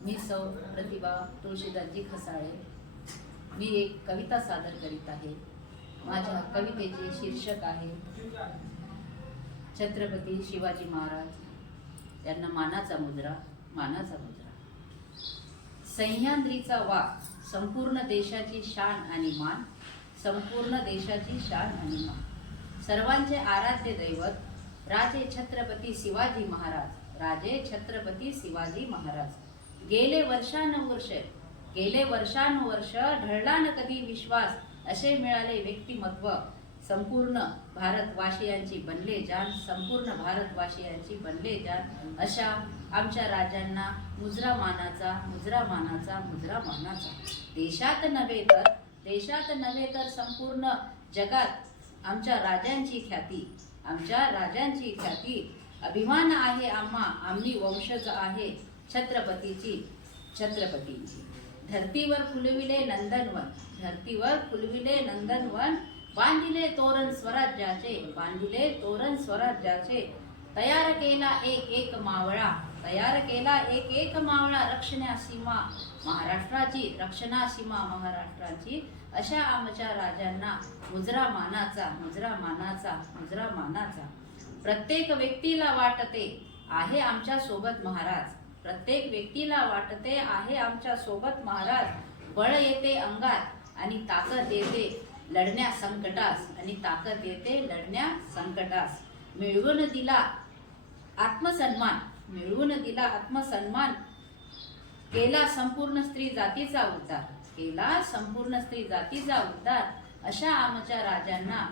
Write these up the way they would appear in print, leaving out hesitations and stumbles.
मी सौ प्रतिभा तुळशीदासजी खसाळे. मी एक कविता सादर करीत आहे. माझ्या कवितेचे शीर्षक आहे छत्रपती शिवाजी महाराज यांना मानाचा मुजरा. मानाचा मुजरा. सह्याद्रीचा वाघ, संपूर्ण देशाची शान आणि मान. संपूर्ण देशाची शान आणि मान. सर्वांचे आराध्य दैवत राजे छत्रपती शिवाजी महाराज. राजे छत्रपती शिवाजी महाराज. गेले वर्षानुवर्ष ढळला न कधी विश्वास, असे मिळाले व्यक्तिमत्व. संपूर्ण भारतवासियांची बनले जाण. संपूर्ण भारतवासियांची बनले जाण. अशा आमच्या राजांना मुजरा मानाचा, मुजरा मानाचा, मुजरा मानाचा. देशात नव्हे तर संपूर्ण जगात आमच्या राजांची ख्याती. आमच्या राजांची ख्याती. अभिमान आहे आम्ही वंशज आहे छत्रपतीची. धरतीवर फुलविले नंदनवन. धरतीवर फुलविले नंदनवन. बांधिले तोरण स्वराज्याचे. बांधिले तोरण स्वराज्याचे. तयार केला एक मावळा. तयार केला एक मावळा. रक्षणा सीमा महाराष्ट्राची. रक्षणा सीमा महाराष्ट्राची. अशा आमच्या राजांना मुजरा मानाचा, मुजरा मानाचा, मुजरा मानाचा. प्रत्येक व्यक्तीला वाटते आहे आमच्या सोबत महाराज. प्रत्येक व्यक्तीला वाटते आहे आमच्या सोबत महाराज. बळ येते अंगात आणि ताकद येते लढण्या संकटास. आणि ताकद येते लढण्या संकटास. मिळवून दिला आत्मसन्मान. मिळवून दिला आत्मसन्मान. केला संपूर्ण स्त्री जातीचा उद्धार. केला संपूर्ण स्त्री जातीचा उद्धार. अशा आमच्या राजांना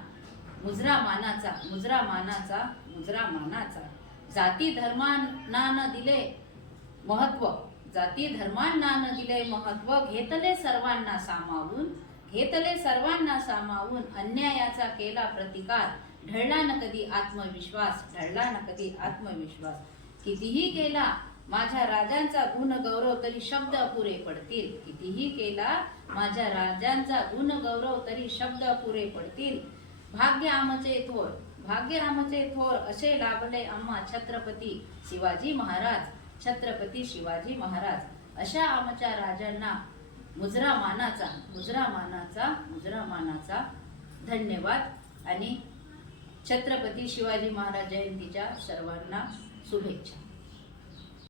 मुजरा मानाचा, मुजरा मानाचा, मुजरा मानाचा. जाती धर्मांना न दिले महत्व. जाती धर्मांना न दिले महत्व. घेतले सर्वांना सामावून. घेतले सर्वांना सामावून. अन्यायाचा केला प्रतिकार. ढळला न कधी आत्मविश्वास. ढळला न कधी आत्मविश्वास. कितीही केला माझ्या राजांचा गुण गौरव तरी शब्द अपुरे पडतील. कितीही केला माझ्या राजांचा गुण गौरव तरी शब्द अपुरे पडतील. भाग्य आमचे थोर, भाग्य आमचे थोर, असे लाभले आम्हा छत्रपती शिवाजी महाराज. छत्रपती शिवाजी महाराज. अशा आमच्या राजांना मुजरा मानाचा, मुजरा मानाचा, मुजरा मानाचा. धन्यवाद आणि छत्रपती शिवाजी महाराज जयंतीच्या सर्वांना शुभेच्छा.